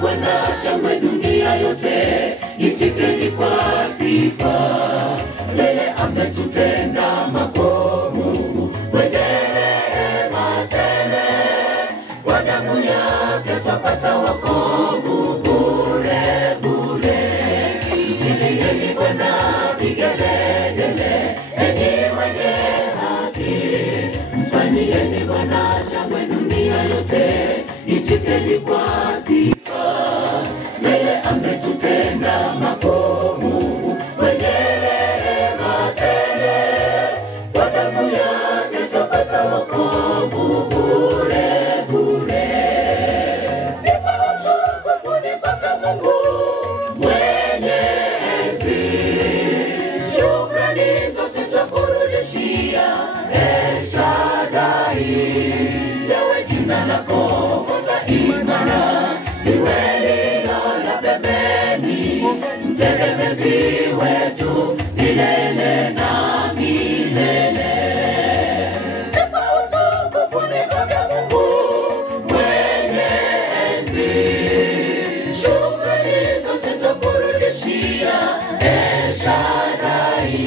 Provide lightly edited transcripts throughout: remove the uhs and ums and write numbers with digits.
Bwana, shangwe dunia yote, itikeni kwa sifa. Yeye ametutenda makuu, mwenye rehema tele, kwa damu yake twapata wokovu bure bure. Mkimbieni Bwana vigelegele, enyi wenye haki, mfanyieni Bwana shangwe dunia yote, itikeni kwa sifa. Yeye ametutenda makuu, mwenye rehema tele, kwa damu yake twapata wokovu bure bure. Sifa utukufu ni kwake Mungu mwenye enzi, shukrani zote twakurudishia El Shaddai. Yawe jina lako imara, jiwe lilo la pembeni, mtegemezi wetu milele na milele. Sifa utukufu ni kwake Mungu mwenye enzi, shukrani zote twakurudishia El Shaddai.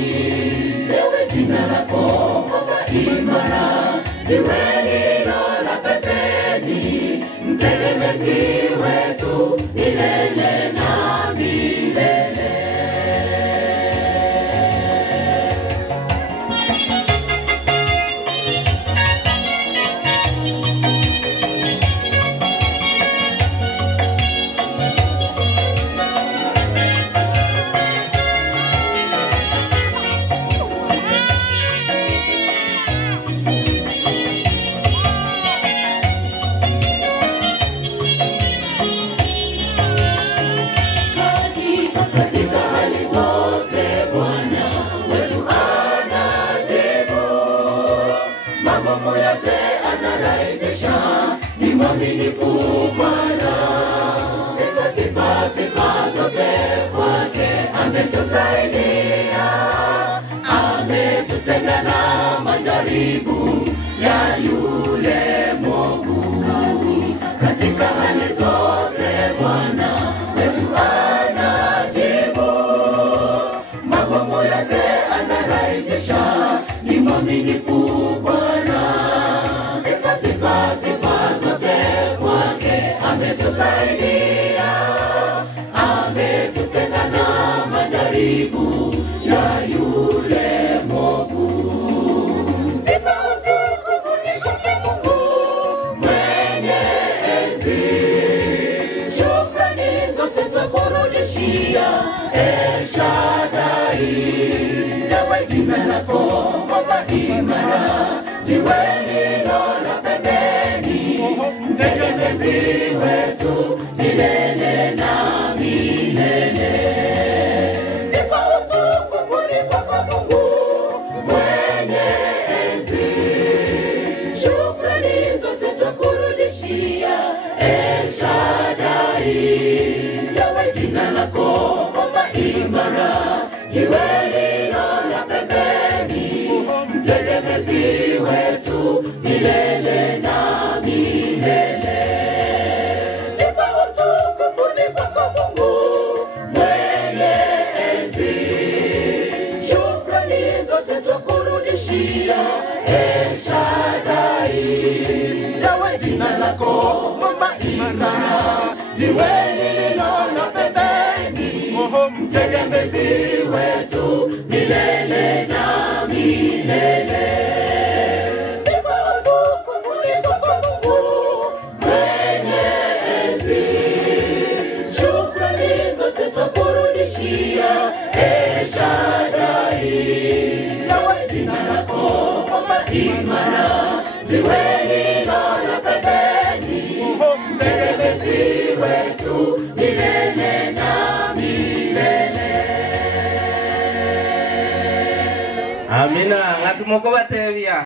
Yawe jina lako imara, jiwe lilo la pembeni, mtegemezi wetu milele na milele. Katika hali zote Bwana wetu anajibu, magumu yote anarahisisha, ni mwaminifu Bwana. Sifa zote kwake, ametusaidia, ametutenga na majaribu ya yule mwovu. Katika hali zote Bwana wetu magumu yote anarahisisha, ni mwaminifu Bwana. Sifa zote kwake, ametusaidia, ametutenga na majaribu ya yule mwovu. Sifa utukufu ni kwake Mungu mwenye enzi, shukrani zote twakurudishia El Shaddai. Yawe jina lako imara, jiwe lilo la pembeni, mtegemezi wetu milele na milele. Sifa utukufu ni kwake Mungu mwenye enzi, shukrani zote twakurudishia El Shaddai. Yawe jina lako imara, jiwe lilo la pembeni, mtegemezi wetu milele na milele. Sifa utukufu ni kwake Mungu mwenye enzi, shukrani zote twakurudishia El Shaddai. Yawe jina lako imara, jiwe lilo la pembeni, mtegemezi wetu milele na milele. Sifa utukufu ni kwake Mungu mwenye enzi, shukrani zote twakurudishia El Shaddai. Yawe jina lako imara, jiwe lilo la pembeni, mtegemezi wetu milele na milele. Amina, ngatu moko batevia.